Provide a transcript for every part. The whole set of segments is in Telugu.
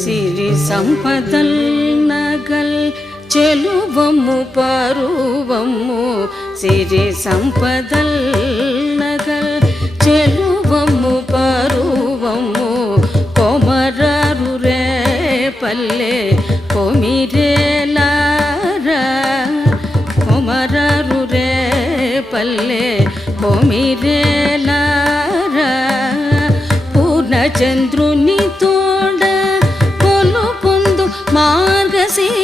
సిరి సంపదల్ నగల్ చెలువము పరువము సిరి సంపదల్ నగల్ చెలువము పరువము కొమరారు రే పల్లె కొమిరేలారా కొమరారు రే పల్లె కొమిరేలారా పూర్ణచంద్రుని తోడ కొలుపొందు మార్గశీర్షమునందు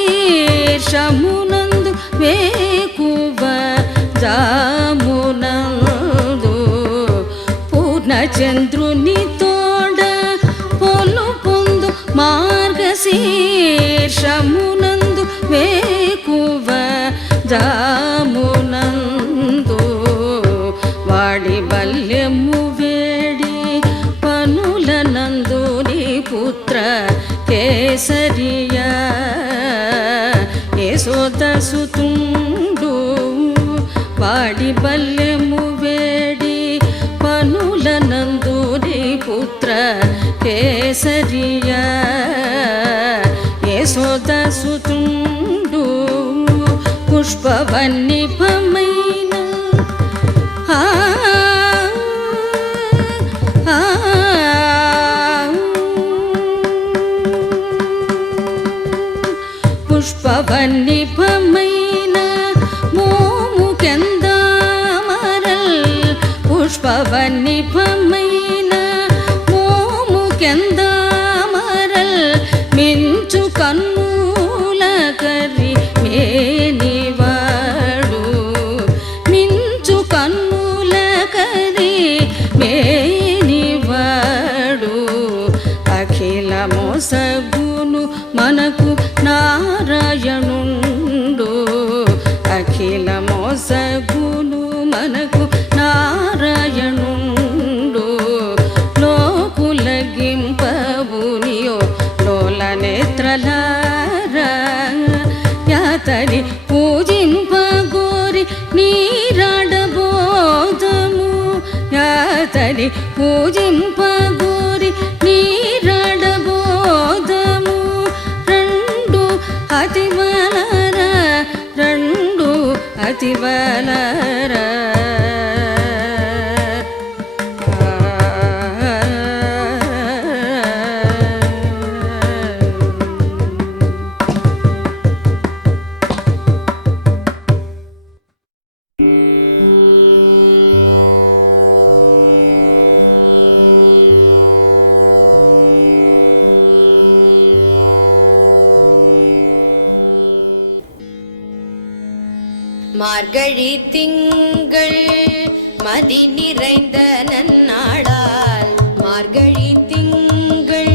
వేకువ జామునందు పూర్ణచంద్రుని తోడ కొలుపొందు మార్గశీర్షమునందు వేకువ జామునందు వాడి బల్యము నందుని పుత్ర కేసరియా యశోదసుతుండు వాడి బల్యము వేడి పనుల నందుని పుత్ర కేసరియా యశోదసుతుండు పుష్పవన్నిభమైన పుష్పవన్నిభమైన మోము కెందామరల్ పుష్పవన్నిభమైన మోము కెందామరల్ మించు కన్నుల కరి మేనివాడు మించు కన్నుల కరి మేనివాడు అఖిల మోసగును మనకు నారాయణుండు అఖిల మోసగును మనకు నారాయణుండు లోకులగింపవునియో లోల నేత్రలారా యాతని పూజింపగోరి నీరాడబోధము యాతని పూజింపగోరి నీరాడబోధము అతివలర రెండు అతివలర மார்கழி திங்கள் மதி நிறைந்த நன்னாளால் மார்கழி திங்கள்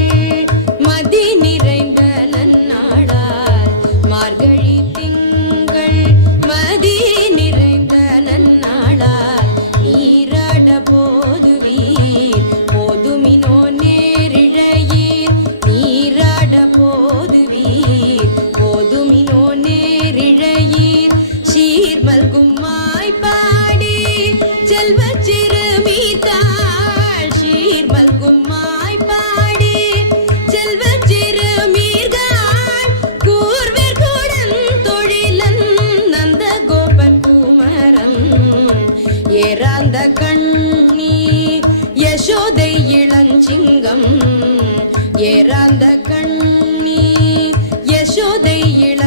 மதி நிறைந்த நன்னாளால் மார்கழி திங்கள் மதி நிறைந்த நன்னாளால் நீராட போதுவீர் போதுமினோ நேரிழையீர் நீராட போதுவீர் போதுமினோ நேரிழையீர் சீர் மல்கும் மாய்பாடி செல்வ சிறுமீத்தாள் சீர் மல்கும் மாய்பாடி செல்வ சிறுமீர்கள் கூர்வேர் கூடன் தொழிலன் நந்த கோபன் குமரன் ஏறாந்த கண்ணி யசோதை இளஞ்சிங்கம் ஏறாந்த கண்ணி யசோதை இள